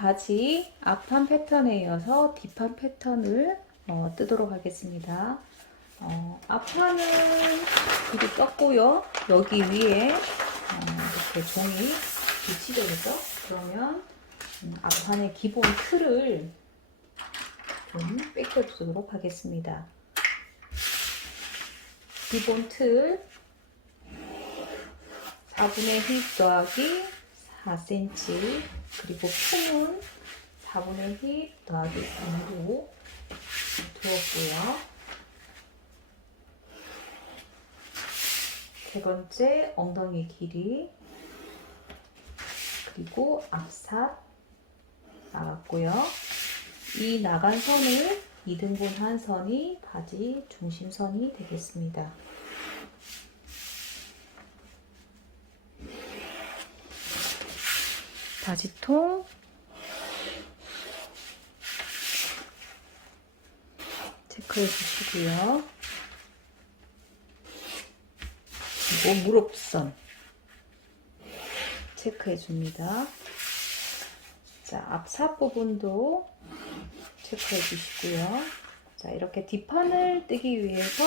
바지 앞판 패턴에 이어서 뒷판 패턴을 어, 뜨도록 하겠습니다. 어, 앞판은 이렇게 떴고요. 여기 위에 어, 이렇게 종이 비치되어 있죠. 그러면 음, 앞판의 기본 틀을 좀 뺏겨주도록 하겠습니다. 기본 틀 4분의 1 더하기 4cm 그리고 품은 4분의 1 더하기 3로 두었고요. 세 번째 엉덩이 길이 그리고 앞삽 나갔고요. 이 나간 선을 2등분 한 선이 바지 중심선이 되겠습니다. 바지통 체크해 주시고요. 그리고 무릎선 체크해 줍니다. 자, 앞삽 부분도 체크해 주시고요. 자, 이렇게 뒷판을 뜨기 위해서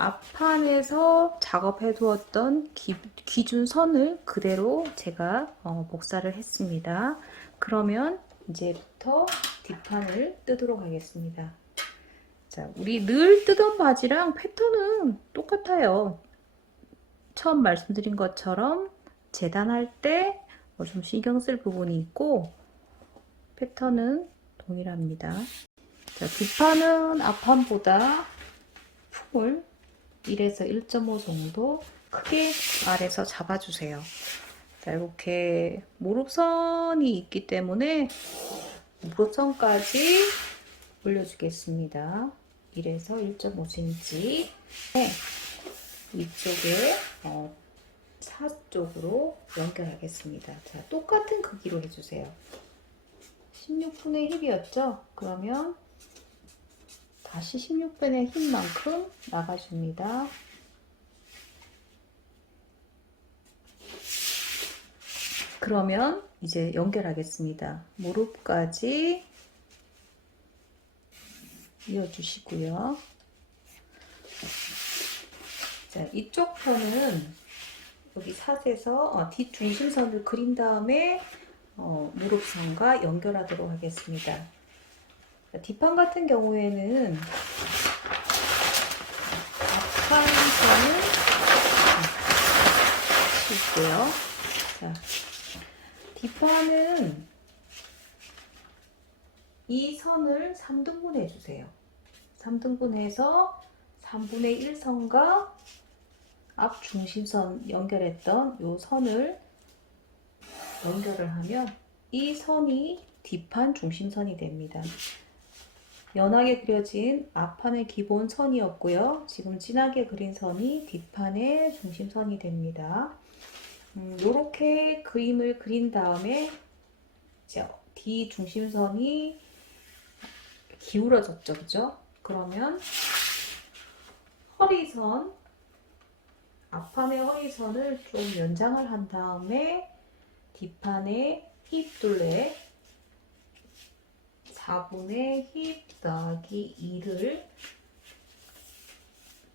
앞판에서 작업해 두었던 기, 기준선을 그대로 제가 어, 복사를 했습니다. 그러면 이제부터 뒷판을 뜨도록 하겠습니다. 자, 우리 늘 뜨던 바지랑 패턴은 똑같아요. 처음 말씀드린 것처럼 재단할 때 좀 신경 쓸 부분이 있고 패턴은 동일합니다. 자, 뒷판은 앞판보다 품을 1에서 1.5 정도 크게 아래서 잡아주세요. 자, 이렇게 무릎선이 있기 때문에 무릎선까지 올려주겠습니다. 1에서 1.5cm. 네, 이쪽에 어, 사 쪽으로 연결하겠습니다. 자, 똑같은 크기로 해주세요. 16분의 1이었죠? 그러면 다시 16분의 힘만큼 나가줍니다. 그러면 이제 연결하겠습니다. 무릎까지 이어주시고요. 자, 이쪽 편은 여기 사에서 어, 뒷중심선을 그린 다음에 어, 무릎선과 연결하도록 하겠습니다. 자, 뒷판 같은 경우에는 앞판 선을 칠게요. 자, 뒷판은 이 선을 3등분 해주세요. 3등분 해서 3분의 1선과 앞 중심선 연결했던 이 선을 연결을 하면 이 선이 뒷판 중심선이 됩니다. 연하게 그려진 앞판의 기본 선이었고요. 지금 진하게 그린 선이 뒷판의 중심선이 됩니다. 음, 이렇게 그림을 그린 다음에 뒤 중심선이 기울어졌죠, 그죠? 그러면 허리선 앞판의 허리선을 좀 연장을 한 다음에 뒷판의 힙둘레 4분의 힙 더하기 2를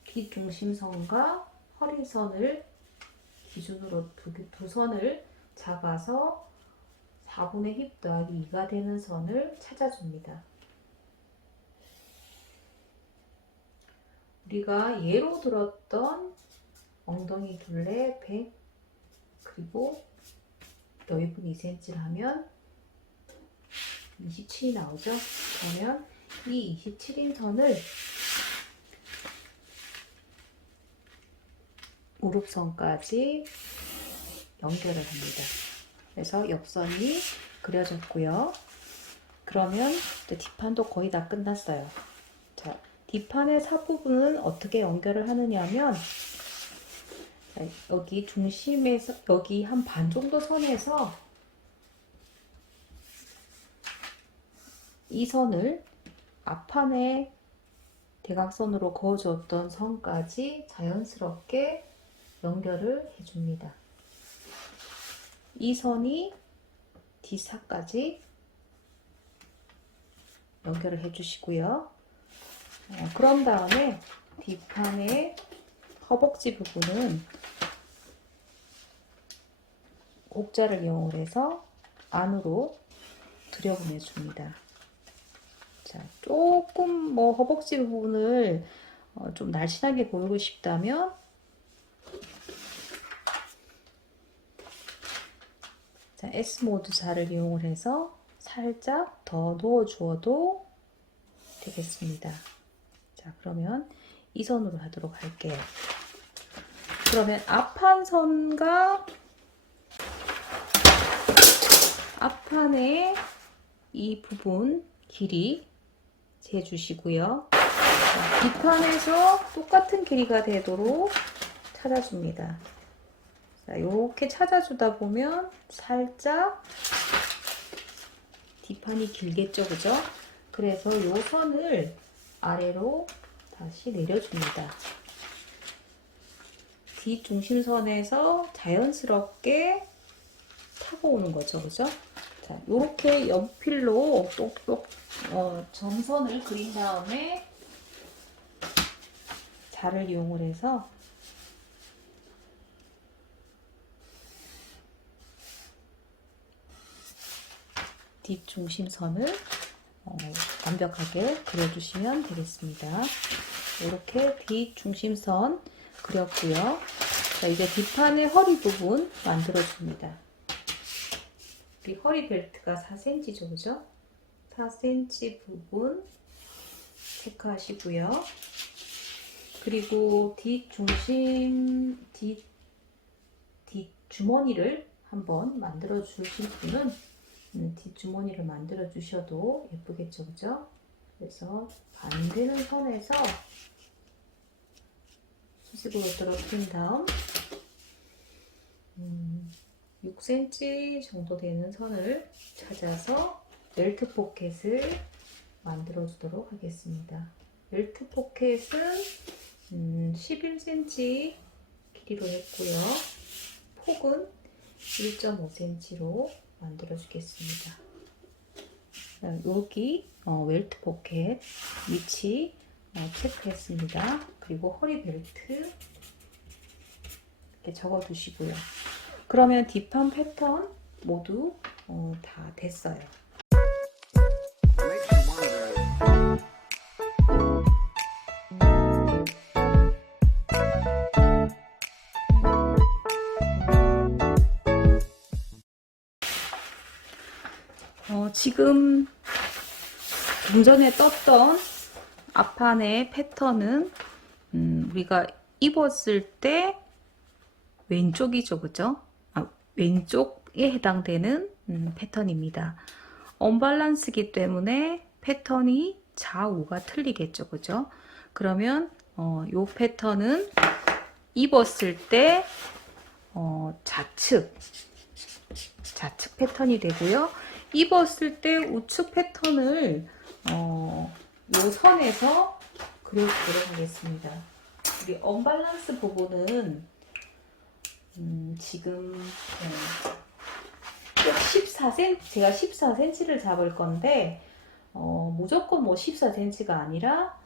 뒷중심선과 허리선을 기준으로 두, 두 선을 잡아서 4분의 힙 더하기 2가 되는 선을 찾아줍니다. 우리가 예로 들었던 엉덩이 둘레 100 그리고 넓은 2cm를 하면 27이 나오죠. 그러면 이 27인 선을 무릎선까지 연결을 합니다. 그래서 옆선이 그려졌고요. 그러면 뒷판도 거의 다 끝났어요. 자, 뒷판의 사부분은 어떻게 연결을 하느냐면 자, 여기 중심에서 여기 한 반 정도 선에서 이 선을 앞판에 대각선으로 그어주었던 선까지 자연스럽게 연결을 해줍니다. 이 선이 뒷사까지 연결을 해주시고요. 어, 그런 다음에 뒷판의 허벅지 부분은 곡자를 이용해서 안으로 들여보내줍니다. 자, 조금 뭐 허벅지 부분을 어, 좀 날씬하게 보이고 싶다면 자, S 모드 자를 이용을 해서 살짝 더 놓아 주어도 되겠습니다. 자, 그러면 이 선으로 하도록 할게요. 그러면 앞판 선과 앞판의 이 부분 길이 재주시고요. 자, 뒷판에서 똑같은 길이가 되도록 찾아줍니다. 자, 이렇게 찾아주다 보면 살짝 뒷판이 길겠죠, 그죠? 그래서 이 선을 아래로 다시 내려줍니다. 뒷중심선에서 자연스럽게 타고 오는 거죠, 그죠? 자, 요렇게 연필로 똑똑 어, 점선을 그린 다음에 자를 이용을 해서 뒷중심선을 어, 완벽하게 그려주시면 되겠습니다. 이렇게 뒷중심선 그렸고요. 자, 이제 뒷판의 허리 부분 만들어줍니다. 우리 허리 벨트가 4cm죠, 그죠? 4cm 부분 체크하시고요. 그리고 뒷 중심, 뒷, 뒷 주머니를 한번 만들어 주실 분은 음, 뒷주머니를 만들어 주셔도 예쁘겠죠, 그죠? 그래서 반대는 선에서 수직으로 떨어뜨린 다음 음, 6cm 정도 되는 선을 찾아서 벨트 포켓을 만들어 주도록 하겠습니다. 벨트 포켓은 음, 11cm 길이로 했고요. 폭은 1.5cm로 만들어 주겠습니다. 여기 어, 웰트 포켓 위치 어, 체크했습니다. 그리고 허리 벨트 이렇게 적어 두시고요. 그러면 뒷판 패턴 모두 어, 다 됐어요. 지금 좀 전에 떴던 앞판의 패턴은 음, 우리가 입었을 때 왼쪽이죠, 그죠? 아, 왼쪽에 해당되는 음, 패턴입니다. 언밸런스기 때문에 패턴이 좌우가 틀리겠죠, 그죠? 그러면 어, 요 패턴은 입었을 때 어, 좌측 좌측 패턴이 되고요. 입었을 때 우측 패턴을 어, 요 선에서 그려주도록 하겠습니다. 우리 언밸런스 부분은 음, 지금 네, 꼭 14cm 제가 14cm를 잡을 건데 어, 무조건 뭐 14cm가 아니라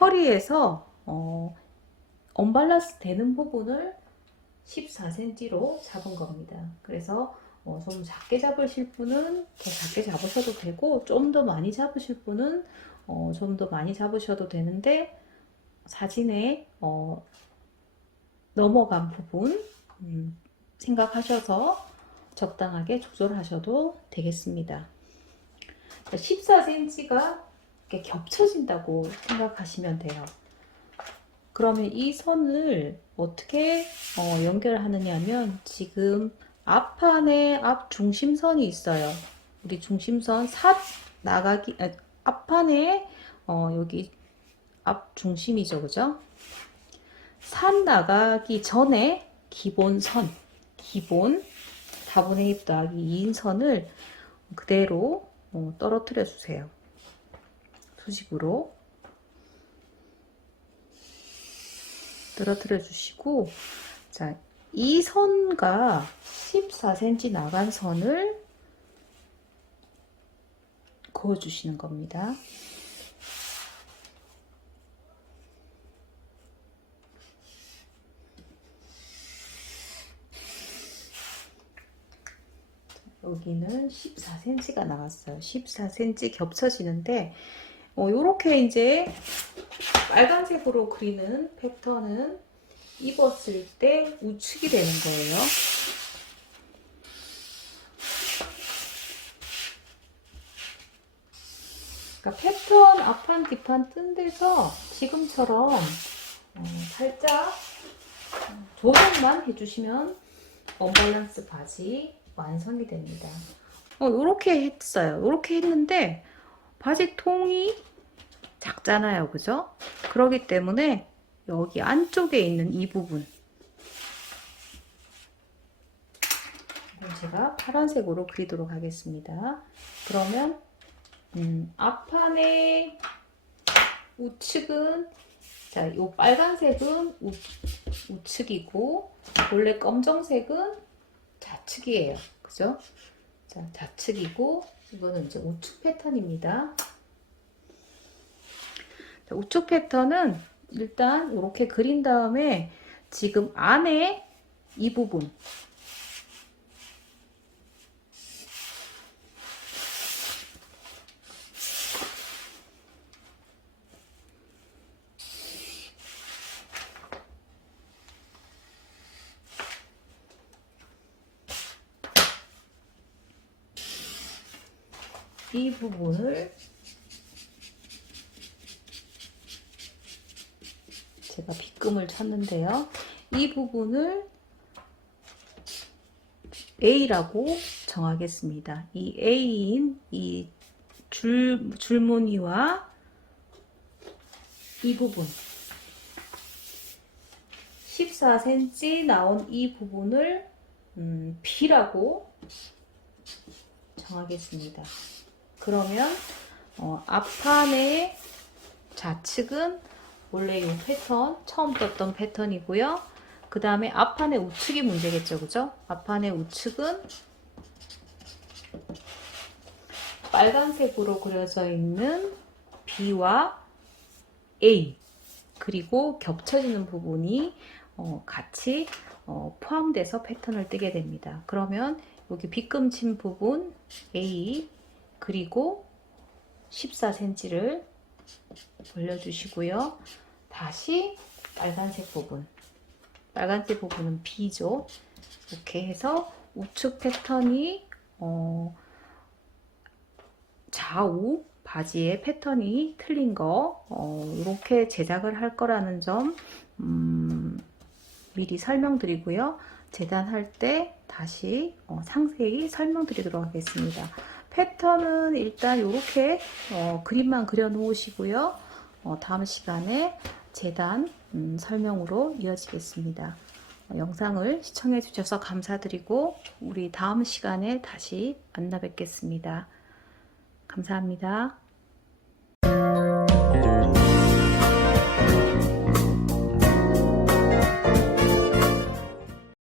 허리에서 어, 언밸런스 되는 부분을 14cm로 잡은 겁니다. 그래서 어, 좀 작게 잡으실 분은 더 작게 잡으셔도 되고 좀 더 많이 잡으실 분은 어, 좀 더 많이 잡으셔도 되는데 사진에 어, 넘어간 부분 음, 생각하셔서 적당하게 조절하셔도 되겠습니다. 14cm가 겹쳐진다고 생각하시면 돼요. 그러면 이 선을 어떻게 어, 연결하느냐면 지금 앞판에 앞 중심선이 있어요. 우리 중심선 삿 나가기 아, 앞판에 어, 여기 앞 중심이죠, 그죠? 산 나가기 전에 기본선, 기본 4분의 1 더하기 2인 선을 그대로 어, 떨어뜨려 주세요. 수직으로 떨어뜨려 주시고 자, 이 선과 14cm 나간 선을 그어주시는 겁니다. 여기는 14cm가 나왔어요. 14cm 겹쳐지는데 어, 요렇게 이제 빨간색으로 그리는 패턴은 입었을 때 우측이 되는 거예요. 그러니까 패턴 앞판 뒷판 뜬 데서 지금처럼 어, 살짝 조정만 해주시면 언밸런스 바지 완성이 됩니다. 어, 요렇게 했어요. 요렇게 했는데 바지 통이 작잖아요. 그죠? 그러기 때문에 여기 안쪽에 있는 이 부분 이건 제가 파란색으로 그리도록 하겠습니다. 그러면 음, 앞판의 우측은 자, 이 빨간색은 우, 우측이고 원래 검정색은 좌측이에요. 그죠? 자, 좌측이고 이거는 이제 우측 패턴입니다. 자, 우측 패턴은 일단 이렇게 그린 다음에 지금 안에 이 부분. 이 부분을 빗금을 쳤는데요. 이 부분을 A라고 정하겠습니다. 이 A인 이 줄, 줄무늬와 이 부분 14cm 나온 이 부분을 음, B라고 정하겠습니다. 그러면 어, 앞판의 좌측은 원래 이 패턴 처음 떴던 패턴이고요. 그 다음에 앞판의 우측이 문제겠죠, 그죠? 앞판의 우측은 빨간색으로 그려져 있는 B와 A 그리고 겹쳐지는 부분이 어, 같이 어, 포함돼서 패턴을 뜨게 됩니다. 그러면 여기 빗금친 부분 A 그리고 14cm를 올려주시고요. 다시 빨간색 부분 빨간색 부분은 B죠. 이렇게 해서 우측 패턴이 어, 좌우 바지의 패턴이 틀린 거 어, 이렇게 제작을 할 거라는 점 음, 미리 설명드리고요. 재단할 때 다시 어, 상세히 설명드리도록 하겠습니다. 패턴은 일단 이렇게 어, 그림만 그려 놓으시고요. 어, 다음 시간에 재단 음, 설명으로 이어지겠습니다. 어, 영상을 시청해 주셔서 감사드리고 우리 다음 시간에 다시 만나 뵙겠습니다. 감사합니다.